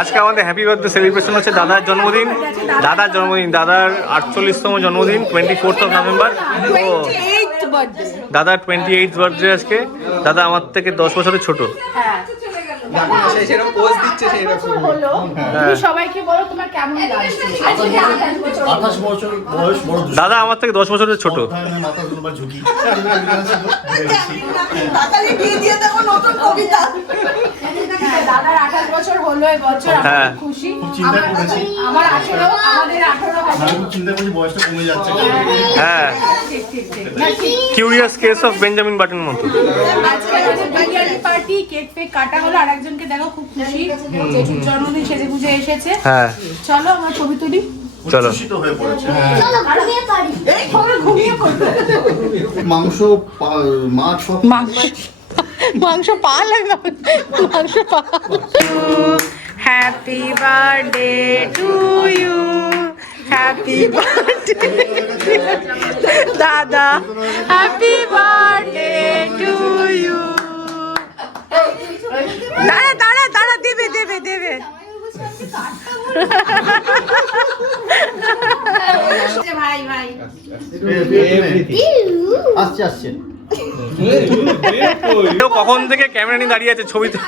আজকে আমাদের happy birthday celebration হচ্ছে দাদার জন্মদিন। দাদার জন্মদিন দাদার আটচল্লিশতম জন্মদিন টোয়েন্টি ফোর্থ অফ নভেম্বর ও দাদার টোয়েন্টি এইট বার্থডে আজকে। দাদা আমার থেকে দশ বছরের ছোট। সে দাদা আমার থেকে দশ বছরের ছোট। হ্যাঁ, দাদার আঠাশ বছর হলো এই বছর আমরা হ্যাঁ। খুশি। আমার আঠেরো আমাদের আঠেরো চিন্তা করছি বয়সটা কমে যাচ্ছে। হ্যাঁ curious case of Benjamin Button মতো। আজকে পার্টি কেক ফেক কাটা হলো আর একজনকে দেখো খুব খুশি। জেঠুর জন্মদিন সেজে গুজে এসেছে। হ্যাঁ। চলো আমার ছবি তুলি। চলো। হয়ে মাংস পা- মাছ মাংস মাংস পা লাগবে। মাংস পা। Happy birthday to you happy birthday দাদা হ্যাপি বার্থডে আসছে আসছে কখন থেকে ক্যামেরা নিয়ে দাঁড়িয়ে আছে ছবি তো?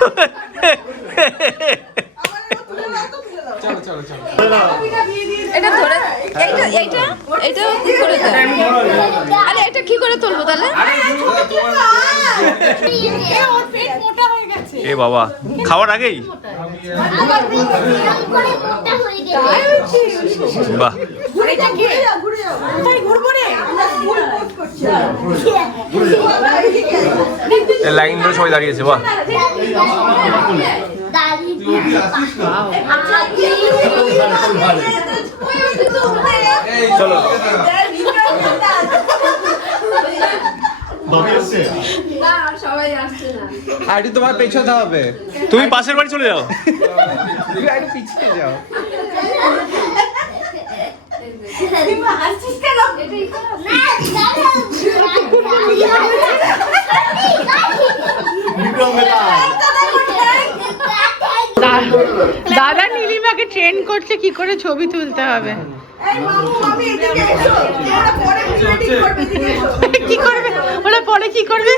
চলো চলো চলো। এটা ধরে এইটা এইটা এইটা কি করে আরে এটা কি করে তুলবো তাহলে? মোটা হয়ে গেছে এ বাবা খাওয়ার আগেই? বাহ। ঘুরে যাও ঘুরে যাও। ঘুরবো রে ফুল পোস্ট করছি লাইন ধরে সবাই দাঁড়িয়েছে বাহ। চলো। একটু তোমার পেছতে হবে তুমি পাশের বাড়ি চলে যাও। পিছিয়ে যাও। দাদা নীলিমাকে ট্রেন করছে কি করে ছবি তুলতে হবে? কি করবে? ওরা পরে কি করবে?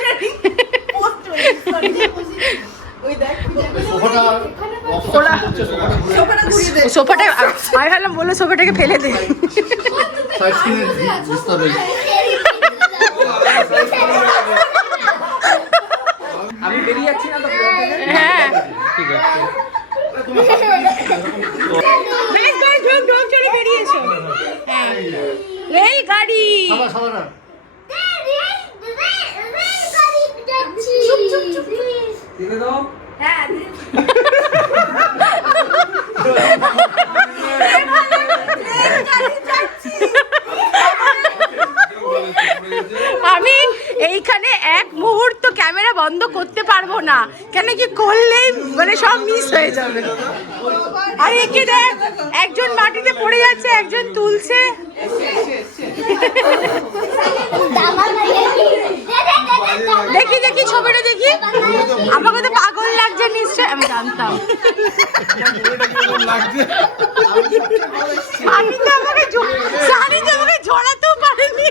পোস্ট ওই দেখ। সোফাটা ওরা সোফাটা ঘুরিয়ে দে সোফাটা আমি ভাবলাম বলল সোফাটাকে ফেলে দে। Saç yine disturbing. সব মিস হয়ে যাবে। আর একে দেখ, একজন মাটিতে পড়ে যাচ্ছে, একজন তুলছে। দেখি দেখি ছবিটা দেখি। আমাকে তো পাগল লাগছে, নিশ্চয় আমি জানতাম। আমি তো আমাকে জ- সানি তো আমাকে জড়াতেও পারেনি।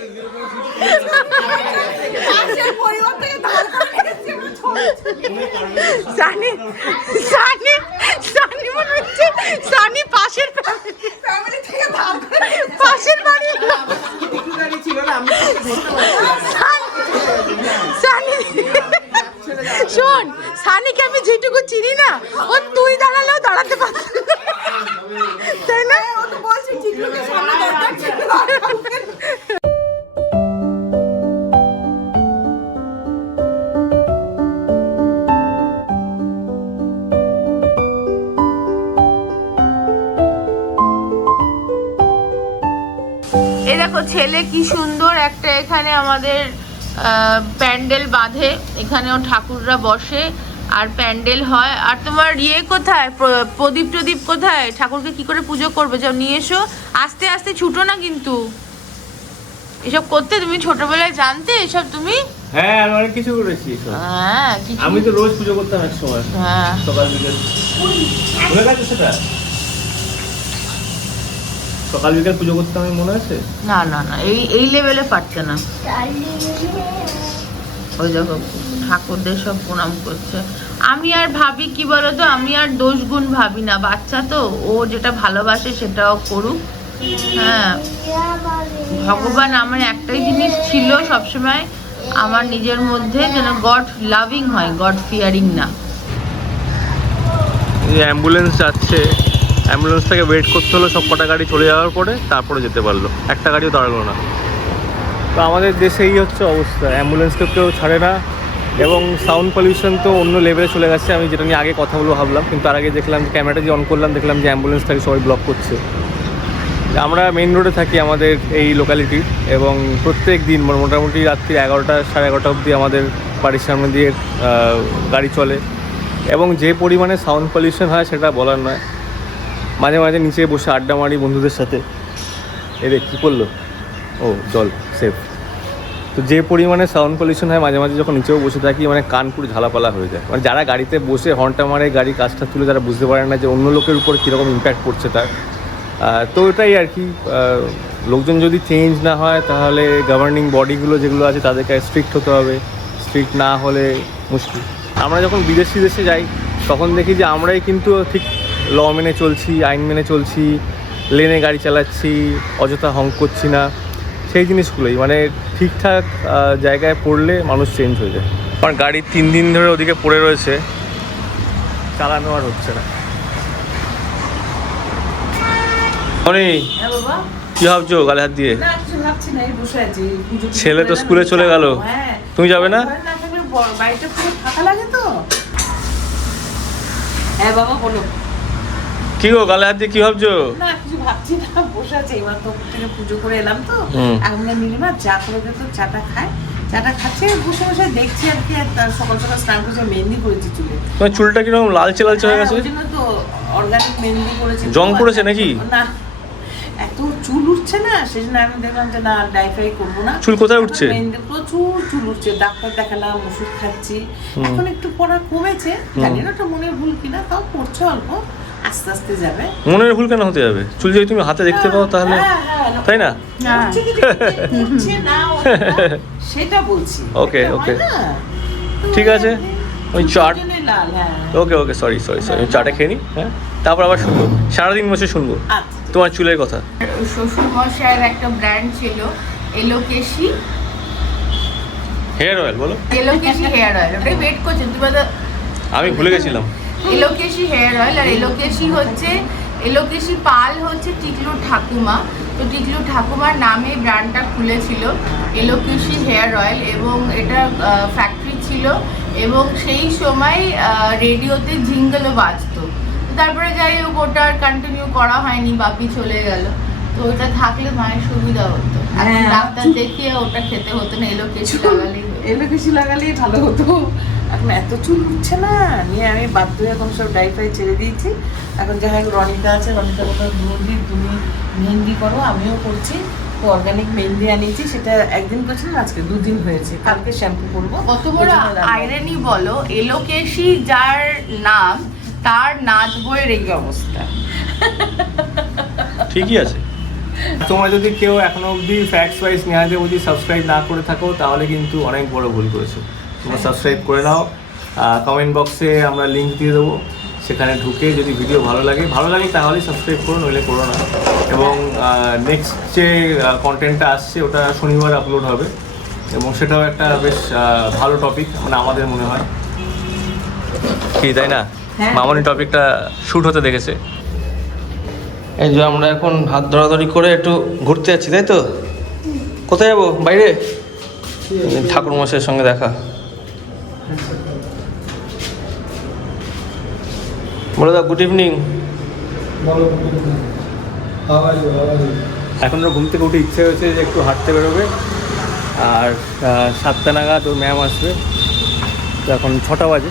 পরিবার সানি সানি সানি মনে হচ্ছে সানি পাশের ফ্যামিলি থেকে ধার করে এখানে আমাদের প্যান্ডেল বাঁধে। এখানেও ঠাকুররা বসে। আর প্যান্ডেল হয়। আর তোমার ইয়ে কোথায়? প্র- প্রদীপ টদীপ কোথায়? ঠাকুরকে কি করে পুজো করবে? যাও নিয়ে এসো। আস্তে আস্তে ছুটো না কিন্তু। এসব করতে তুমি ছোটবেলায় জানতে? এসব তুমি? হ্যাঁ আমি অনেক কিছু করেছি হ্যাঁ আমি তো রোজ পুজো করতাম এক সময় হ্যাঁ। সকাল বিকেল। সেটা? সকাল বিকেল পুজো করতাম আমি মনে আছে? না না না এই এই লেভেলে পারছে না। ওই দেখো ঠাকুরদের সব প্রণাম করছে। আমি আর ভাবি কি বলতো? আমি আর দোষ গুণ ভাবি না। বাচ্চা তো ও যেটা ভালোবাসে সেটাও করুক। হ্যাঁ। ভগবান আমার একটাই জিনিস ছিল সবসময় আমার নিজের মধ্যে যেন গড লাভিং হয় গড ফিয়ারিং না। অ্যাম্বুলেন্স যাচ্ছে। অ্যাম্বুলেন্স থেকে ওয়েট করতে হলো, সব কটা গাড়ি চলে যাওয়ার পরে তারপরে যেতে পারল। একটা গাড়িও দাঁড়াল না। তো আমাদের দেশে এই হচ্ছে অবস্থা। অ্যাম্বুলেন্সকে কেউ ছাড়ে না এবং সাউন্ড পলিউশন তো অন্য লেভেলে চলে গেছে। আমি যেটা নিয়ে আগে কথা বলব ভাবলাম, কিন্তু তার আগে দেখলাম যে ক্যামেরাটা যে অন করলাম, দেখলাম যে অ্যাম্বুলেন্সটাকে সবাই ব্লক করছে। আমরা মেইন রোডে থাকি আমাদের এই লোকালিটির এবং প্রত্যেক দিন মানে মোটামুটি রাত্রি এগারোটা, সাড়ে এগারোটা অবধি আমাদের বাড়ির সামনে দিয়ে গাড়ি চলে। এবং যে পরিমাণে সাউন্ড পলিউশন হয় সেটা বলার নয়। মাঝে মাঝে নিচে বসে আড্ডা মারি বন্ধুদের সাথে। এরে কী করল? ও, জল সেফ তো যে পরিমাণে সাউন্ড পলিউশন হয়, মাঝে মাঝে যখন নিচেও বসে থাকি মানে কান পুরো ঝালাপালা হয়ে যায়। মানে যারা গাড়িতে বসে হর্নটা মারে গাড়ি কাজটা তুলে, তারা বুঝতে পারে না যে অন্য লোকের উপর কীরকম ইম্প্যাক্ট পড়ছে তার। তো এটাই আর কি লোকজন যদি চেঞ্জ না হয়, তাহলে গভর্নিং বডিগুলো যেগুলো আছে, তাদেরকে স্ট্রিক্ট হতে হবে। স্ট্রিক্ট না হলে মুশকিল। আমরা যখন বিদেশি দেশে যাই, তখন দেখি যে আমরাই কিন্তু ঠিক ল মেনে চলছি আইন মেনে চলছি লেনে গাড়ি চালাচ্ছি অযথা হং করছি না সেই জিনিসগুলোই। মানে ঠিকঠাক জায়গায় পড়লে মানুষ চেঞ্জ হয়ে যায়। আমার গাড়ি তিন দিন ধরে ওদিকে পড়ে রয়েছে। চালানো আর হচ্ছে না। হ্যাঁ বাবা। কি ভাবছ গালে হাত দিয়ে? ছেলে তো স্কুলে চলে গেল। হ্যাঁ। তুমি যাবে না? বাড়িটা পুরো ফাঁকা লাগে তো। হ্যাঁ বাবা বলো। কি গো গালে হাত দিয়ে কি ভাবছ? না কিছু ভাবছি না বসে আছি। এবার তো থেকে পুজো করে এলাম তো। এখন নীলিমা চা করে দিত চাটা খায়। চাটা খাচ্ছে বসে বসে দেখছি আর কি আর সকাল সকাল স্নান করছে মেহেন্দি করেছি চুলে। তোমার চুলটা কীরকম লালচে লালচে হয়ে গেছে? হ্যাঁ, ওই জন্য তো অর্গানিক মেহেন্দি করেছি জং পড়েছে নাকি? না এত চুল উঠছে না সেই জন্য আমি দেখলাম যে না ডাইফাই করব না। চুল কোথায় উঠছে? মেহেন্দি প্রচুর চুল উঠছে ডাক্তার দেখালাম ওষুধ খাচ্ছি। এখন একটু পড়া কমেছে জানি না ওটা মনের ভুল কিনা তাও পড়ছে অল্প। আস্তে আস্তে যাবে। মনের ভুল কেন হতে যাবে? চুল যদি তুমি হাতে দেখতে পাও তাহলে হ্যাঁ, হ্যাঁ, তাই না? সেটা বলছি। হয়. না? তো ঠিক আছে, ওই চাট- হ্যাঁ। Okay okay sorry sorry sorry চাটা খেয়ে নিই হ্যাঁ? তারপর আবার শুনব। সারাদিন বসে শুনব। আচ্ছা। তোমার চুলের কথা। শ্বশুর মশাইয়ের একটা ব্র্যান্ড ছিল এলোকেশি। হেয়ার অয়েল বলো। এলোকেশি হেয়ার অয়েল ওটাই ওয়েট করছে তুমি আমি ভুলে গেছিলাম। এলোকেশি হেয়ার অয়েল আর এলোকেশি হচ্ছে এলোকেশি পাল হচ্ছে টিকলুর ঠাকুমা। তো টিকলুর ঠাকুমার নামে ব্র্যান্ডটা খুলেছিল এলোকেশি হেয়ার অয়েল এবং এটা ফ্যাক্টরি ছিল এবং সেই সময় রেডিওতে জিঙ্গলও বাজতো। তারপরে যাই হোক ওটা আর কন্টিনিউ করা হয়নি বাপি চলে গেল। তো ওটা থাকলে মায়ের সুবিধা হতো। হ্যাঁ, ডাক্তার দেখিয়ে ওটা খেতে হতো না এলোকেশি লাগালেই হতো। এলো বেশি লাগালেই ভালো হতো। এখন এত চুল উঠছে না নিয়ে আমি বাধ্য হয়ে এখন সব ডাইফাই ছেড়ে দিয়েছি। এখন যাই হোক রনিতা আছে রনিতা বলল মেহেন্দি তুমি মেহেন্দি করো আমিও করছি। তো অর্গানিক মেহেন্দি আনিয়েছি সেটা একদিন করছিলাম আজকে দুদিন হয়েছে। কালকে শ্যাম্পু করব। কত বড় আইরানি বলো এলোকেশি যার নাম তার নাচ বইয়ের এই অবস্থা। ঠিকই আছে। তোমরা যদি কেউ এখনও অবধি ফ্যাক্টস ওয়াইজ নেহাতে অবধি সাবস্ক্রাইব না করে থাকো তাহলে কিন্তু অনেক বড় ভুল করেছ। তোমরা সাবস্ক্রাইব করে নাও। কমেন্ট বক্সে আমরা লিঙ্ক দিয়ে দেবো। সেখানে ঢুকে যদি ভিডিও ভালো লাগে ভালো লাগে তাহলেই সাবস্ক্রাইব করো নইলে করো না। এবং নেক্সট যে কন্টেন্টটা আসছে ওটা শনিবার আপলোড হবে। এবং সেটাও একটা বেশ ভালো টপিক মানে আমাদের মনে হয়। কি তাই না? হ্যাঁ। মামনি টপিকটা শ্যুট হতে দেখেছে। এই যে আমরা এখন হাত ধরাধরি করে একটু ঘুরতে যাচ্ছি তাই তো? কোথায় যাব? বাইরে? ঠাকুর মশাইয়ের সঙ্গে দেখা। বলে দাও গুড ইভিনিং এখন তো ঘুম থেকে উঠে ইচ্ছে হয়েছে যে একটু হাঁটতে বেরোবে। আর সাতটা নাগাদ ওর ম্যাম আসবে। তো এখন ছটা বাজে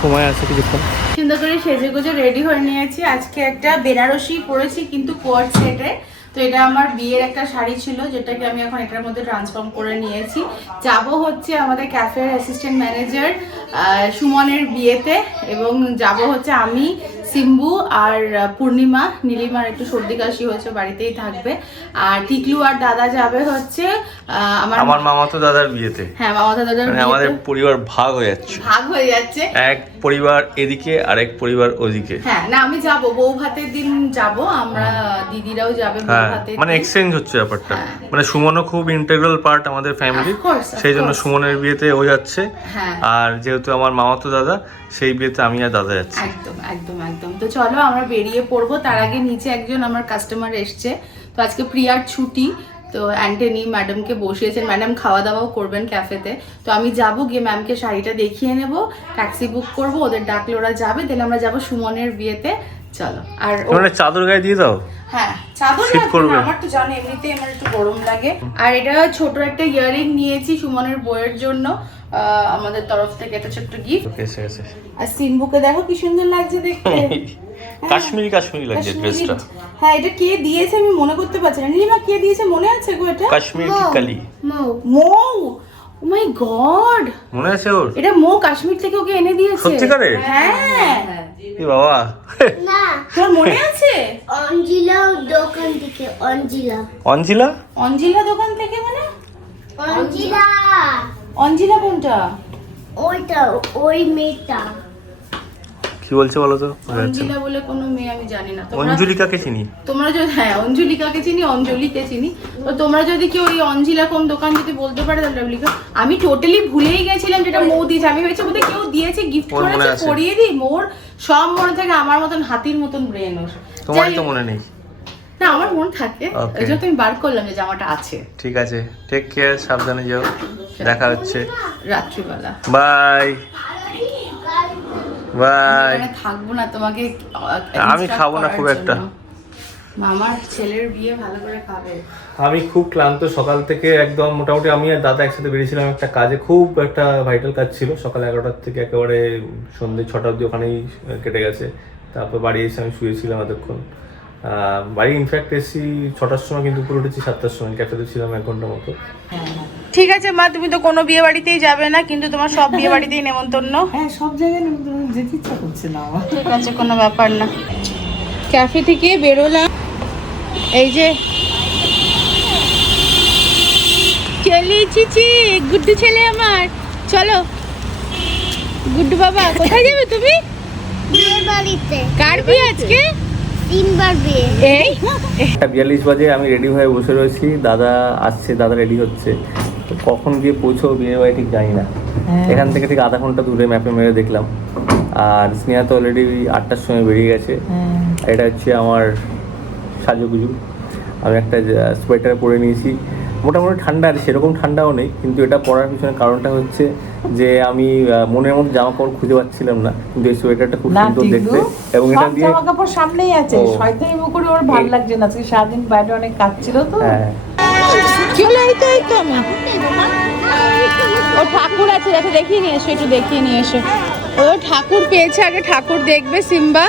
সময় আছে কিছুক্ষণ। সুন্দর করে সেজে গুজে রেডি হয়ে নিয়েছি। আজকে একটা বেনারসি পরেছি কিন্তু কোয়ার সেটে। তো এটা আমার বিয়ের একটা শাড়ি ছিল যেটাকে আমি এখন এটার মধ্যে ট্রান্সফর্ম করে নিয়েছি। যাব হচ্ছে আমাদের ক্যাফের অ্যাসিস্ট্যান্ট ম্যানেজার সুমনের বিয়েতে এবং যাব হচ্ছে আমি সিম্বু আর পূর্ণিমা। নীলিমার একটু সর্দি কাশি হয়েছে বাড়িতেই থাকবে। আর টিকলু আর দাদা যাবে হচ্ছে আমার আমার মামা দাদার বিয়েতে। হ্যাঁ মামা দাদার মানে আমাদের পরিবার ভাগ হয়ে যাচ্ছে। ভাগ হয়ে যাচ্ছে। এক পরিবার এদিকে আর এক পরিবার ওদিকে? হ্যাঁ না আমি যাব। বউ ভাতের দিন যাব। আমরা দিদিরাও যাবে বউ হ্যাঁ ভাতের মানে এক্সচেঞ্জ হচ্ছে ব্যাপারটা। হ্যাঁ। মানে সুমনও খুব ইন্টেগ্রাল পার্ট আমাদের ফ্যামিলি সেই জন্য সুমনের বিয়েতে ও যাচ্ছে। হ্যাঁ। আর যেহেতু আমার মামাতো দাদা সেই বিয়েতে আমি আর দাদা যাচ্ছি। একদম একদম একদম। তো চলো আমরা বেরিয়ে পড়ব। তার আগে নিচে একজন আমার কাস্টমার এসছে। তো আজকে প্রিয়ার ছুটি। তো অ্যান্টনি ম্যাডামকে বসিয়েছেন ম্যাডাম খাওয়া দাওয়াও করবেন ক্যাফেতে। তো আমি যাব গিয়ে ম্যামকে শাড়িটা দেখিয়ে নেব ট্যাক্সি বুক করব ওদের ডাকলে ওরা যাবে দেন আমরা যাব সুমনের বিয়েতে। চলো আর ও- মানে চাদর গায়ে দিয়ে দাও। হ্যাঁ চাদর করবে। আমার তো জানো এমনিতেই আমার একটু গরম লাগে। আর এটা ছোট একটা ইয়ারিং নিয়েছি সুমনের বইয়ের জন্য। আমাদের তরফ থেকে একটা ছোট্ট গিফট ওকে এসে গেছে আর সিম্বুকে দেখো কি সুন্দর লাগছে দেখতে। কাশ্মীরি কাশ্মীরি লাগছে ড্রেসটা হ্যাঁ এটা কে দিয়েছে আমি মনে করতে পারছি না। নীলিমা কে দিয়েছে মনে আছে গো এটা? কাশ্মীরি টিকালি মৌ। ও মাই গড মনে আছে ওর? এটা মৌ কাশ্মীর থেকে ওকে এনে দিয়েছে। সত্যিকারে? হ্যাঁ। এ বাবা। না। তোর মনে আছে? অঞ্জিলা দোকান থেকে অঞ্জিলা। অঞ্জিলা? অঞ্জিলা দোকান থেকে মানে? অঞ্জিলা। অঞ্জিলা কোনটা? ওইটা ওই মেয়েটা। কি বলছে বলো তো। অঞ্জিলা বলে কোনো মেয়ে আমি জানি না। তোমরা অঞ্জলিকাকে চিনি। তোমরা যদি হ্যাঁ অঞ্জলিকাকে চিনি অঞ্জলিকে চিনি। তো তোমরা যদি কেউ ওই অঞ্জিলা কোন দোকান যদি বলতে পারে তাহলে লিখো। আমি টোটালি ভুলেই গেছিলাম যেটা মৌ দিয়েছে। আমি ভেবেছি বোধহয় কেউ দিয়েছে গিফট করেছে। পরিয়ে দিই। মোর সব মনে থাকে আমার মতন হাতির মতন ব্রেন ওর। তোমারই যাই তো মনে নেই। না আমার মনে থাকে। ওই জন্য তুমি বার করলাম যে জামাটা আছে। ঠিক আছে টেক কেয়ার সাবধানে যাও। দেখা হচ্ছে। রাত্রিবেলা। বাই বাই থাকব না তোমাকে আমি খাব না খুব একটা। মামার ছেলের বিয়ে ভালো করে খাবে। আমি খুব ক্লান্ত সকাল থেকে একদম মোটামুটি আমি আর দাদা একসাথে বেরিয়েছিলাম একটা কাজে। খুব একটা ভাইটাল কাজ ছিল। সকাল এগারোটার থেকে একেবারে সন্ধ্যে ছটা অবধি ওখানেই কেটে গেছে। তারপর বাড়ি এসে আমি শুয়েছিলাম এতক্ষণ। বাড়ি ইনফ্যাক্ট এসেছি ছটার সময় কিন্তু উপরে উঠেছি সাতটার সময় ক্যাফেতে ছিলাম এক ঘণ্টা মতো। ঠিক আছে মা তুমি তো কোনো বিয়ে বাড়িতেই যাবে না কিন্তু তোমার সব বিয়ে বাড়িতেই নেমন্তন্ন। হ্যাঁ সব জায়গায় নিমন্ত্রণ যেতে ইচ্ছা করছে না আমার। ঠিক আছে কোনো ব্যাপার না। ক্যাফে থেকে বেরোলাম। এই যে। চলে এসেছি গুড্ডু ছেলে আমার। চলো। গুড্ডু বাবা কোথায় যাবে তুমি? বিয়ে বাড়িতে। কার বিয়ে আজকে? এই? বিয়াল্লিশ বাজে আমি রেডি হয়ে বসে রয়েছি। দাদা আসছে দাদা রেডি হচ্ছে। তো কখন গিয়ে পৌঁছো বিয়ে বাড়ি ঠিক জানি না। এখান থেকে ঠিক আধা ঘণ্টা দূরে ম্যাপে মেরে দেখলাম। আর স্নেহা তো অলরেডি আটটার সময় বেরিয়ে গেছে। এটা হচ্ছে আমার সাজুগুজু আমি একটা সোয়েটার পরে নিয়েছি। মোটামুটি ঠান্ডা আছে সেরকম ঠান্ডাও নেই কিন্তু এটা পরার পিছনে কারণটা হচ্ছে যে আমি মনের মতো জামা কাপড় খুঁজে পাচ্ছিলাম না। কিন্তু এই সোয়েটারটা খুব সুন্দর দেখতে। এবং এটা দিয়ে জামা কাপড় সামনেই আছে। শয়তানি মুখরে ওর ভালো লাগছে না। আজকে সারাদিন বাইরে অনেক কাজ ছিল তো। হ্যাঁ। চলো এই তো এই তো ও ঠাকুর আছে যাতে দেখিয়ে নিয়ে এসো একটু দেখিয়ে নিয়ে এসো। ও ঠাকুর পেয়েছে আগে ঠাকুর দেখবে সিম্বা।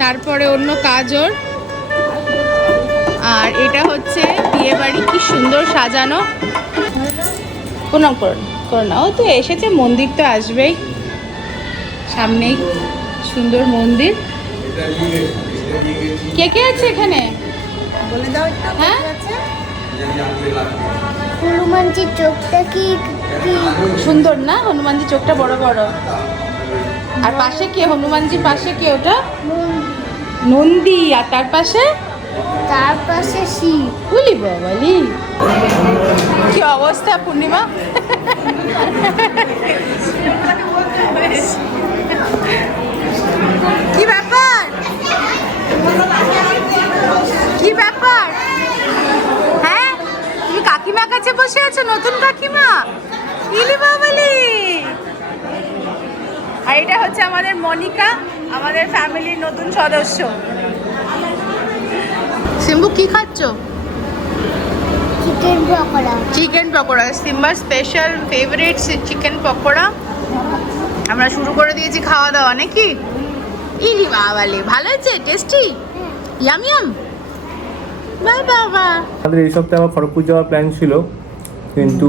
তারপরে অন্য কাজ ওর। আর এটা হচ্ছে বিয়ে বাড়ি কি সুন্দর সাজানো। প্রণাম করুন করুন না ও তো এসেছে মন্দির তো আসবেই। সামনেই সুন্দর মন্দির। কে কে আছে এখানে? হ্যাঁ? হনুমানজির চোখটা কি সুন্দর না? হনুমানজি চোখটা বড় বড়। আর পাশে কে? হনুমানজির পাশে কে ওটা? নন্দী। আর তার পাশে? তার পাশে শিব। বলি বাবালি। কি অবস্থা পূর্ণিমা? কি ব্যাপার? কি ব্যাপার? হ্যাঁ? তুমি কাকিমা কাছে বসে আছো, নতুন কাকিমা? ইলি বাবালি। আর এটা হচ্ছে আমাদের মনিকা, আমাদের ফ্যামিলির নতুন সদস্য। সিম্বু, কি খাচ্ছো? চিকেন পকোড়া চিকেন পকোড়া সিম্বার স্পেশাল ফেভারিট চিকেন পকোড়া আমরা শুরু করে দিয়েছি খাওয়া দাওয়া নাকি? ইলি বাবালি ভালো হয়েছে? টেস্টি ইয়াম ইয়াম বাহ বাবা আমাদের এই সপ্তাহে আমার খড়গপুর যাওয়ার প্ল্যান ছিল কিন্তু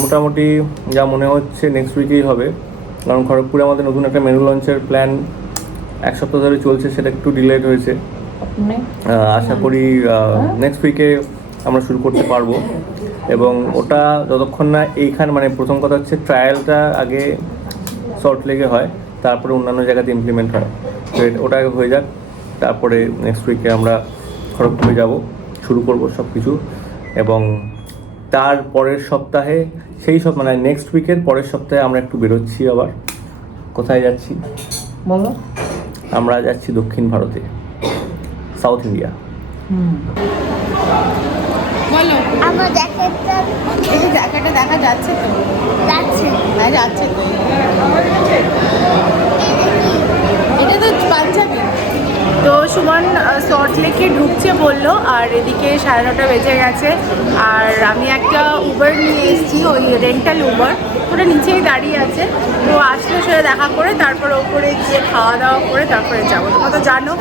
মোটামুটি যা মনে হচ্ছে নেক্সট উইকেই হবে। কারণ খড়গপুরে আমাদের নতুন একটা মেনু লঞ্চের প্ল্যান এক সপ্তাহ ধরে চলছে সেটা একটু ডিলেড হয়েছে। আশা করি নেক্সট উইকে আমরা শুরু করতে পারব। এবং ওটা যতক্ষণ না এইখান মানে প্রথম কথা হচ্ছে ট্রায়ালটা আগে শর্ট লেগে হয় তারপরে অন্যান্য জায়গাতে ইমপ্লিমেন্ট হয়। তো ওটা আগে হয়ে যাক তারপরে নেক্সট উইকে আমরা খড়গপুরে যাব শুরু করব সব কিছু এবং তার পরের সপ্তাহে সেই সব মানে নেক্সট উইকের পরের সপ্তাহে আমরা একটু বেরোচ্ছি আবার। কোথায় যাচ্ছি? বলো। আমরা যাচ্ছি দক্ষিণ ভারতে সাউথ ইন্ডিয়া বলো। আমার জ্যাকেটটা এই জ্যাকেটটা দেখা যাচ্ছে তো। যাচ্ছে। হ্যাঁ যাচ্ছে তো। এটা এটা তো পাঞ্জাবি তো সুমন সল্ট লেকে ঢুকছে বলল আর এদিকে সাড়ে নটা বেজে গেছে। আর আমি একটা উবার নিয়ে এসেছি ওই রেন্টাল উবার ওটা নিচেই দাঁড়িয়ে আছে। তো আসলে সেটা দেখা করে তারপর ওপরে গিয়ে খাওয়া দাওয়া করে তারপরে যাব। তোমরা তো জানো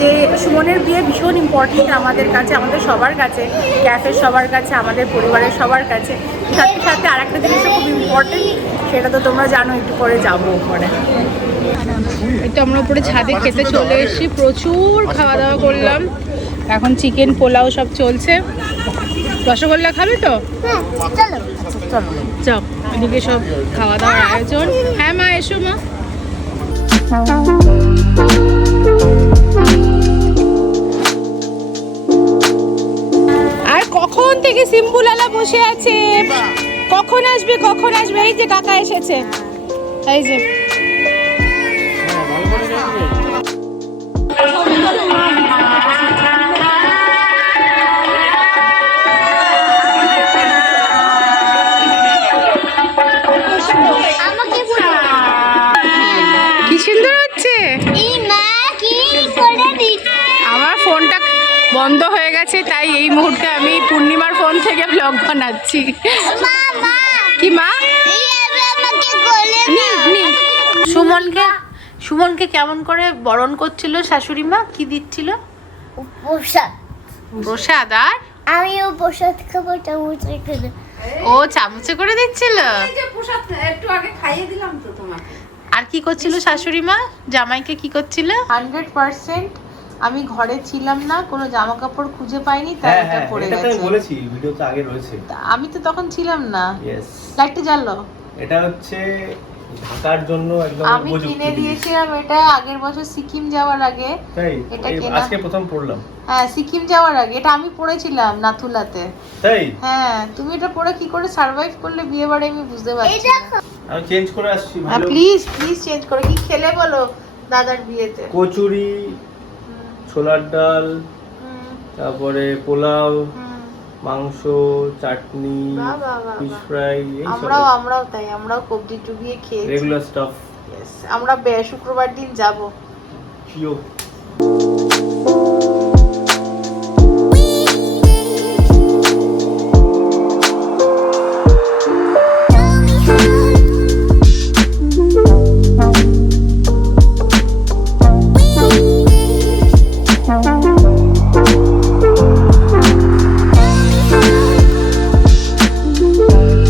যে সুমনের বিয়ে ভীষণ ইম্পর্টেন্ট আমাদের কাছে আমাদের সবার কাছে ক্যাফের সবার কাছে আমাদের পরিবারের সবার কাছে। সাথে সাথে আর একটা জিনিসও খুব ইম্পর্টেন্ট সেটা তো তোমরা জানো একটু পরে যাব ওপরে। এই তো আমরা উপরে ছাদে খেতে চলে এসেছি। প্রচুর খাওয়া দাওয়া করলাম। এখন চিকেন পোলাও সব চলছে। রসগোল্লা খাবে তো? হ্যাঁ চলো চলো। চল। এদিকে সব খাওয়া দাওয়ার আয়োজন। হ্যাঁ মা, এসো মা। আর কখন থেকে সিম্বুলালা বসে আছে? কখন আসবে কখন আসবে? এই যে কাকা এসেছে। এই যে। তাই এই মুহূর্তে আমি পূর্ণিমার ফোন থেকে ব্লগ বানাচ্ছি। কি মা? সুমনকে সুমনকে কেমন করে বরণ করছিল শাশুড়ি মা? কি দিচ্ছিল? পোশাক প্রসাদ আর? আমিও পোশাক খাব চামচ দে ও চামচে করে দিচ্ছিল? একটু আগে খাইয়ে দিলাম তো তোমাকে। আর কি করছিল শাশুড়ি মা? জামাইকে কি করছিল? হান্ড্রেড পার্সেন্ট আমি ঘরে ছিলাম না কোনো জামা কাপড় খুঁজে পাইনি তাই হ্যাঁ এটা হ্যাঁ পড়ে এটা তো আমি গেছে। বলেছি ভিডিওতে আগে রয়েছে। আমি তো তখন ছিলাম না। ইয়েস লাইটটা জ্বালো। এটা হচ্ছে ঢাকার জন্য একদম আমি কিনে দিয়েছিলাম এটা আগের বছর সিকিম যাওয়ার আগে। তাই? এটা কেনা। আজকে প্রথম পড়লাম। হ্যাঁ সিকিম যাওয়ার আগে। এটা আমি পড়েছিলাম নাথুলাতে। তাই? হ্যাঁ তুমি এটা পরে কি করে সার্ভাইভ করলে বিয়ে বাড়ি আমি বুঝতে পারছি আমি চেঞ্জ করে আসছি ভালো প্লিজ প্লিজ চেঞ্জ করে। কি খেলে বলো দাদার বিয়েতে? কচুরি ছোলার ডাল তারপরে পোলাও মাংস চাটনি ফিশ ফ্রাই আমরাও আমরাও তাই আমরাও কবজি চুবিয়ে খেয়েছি। রেগুলার স্টাফ আমরা শুক্রবার দিন যাব। পিও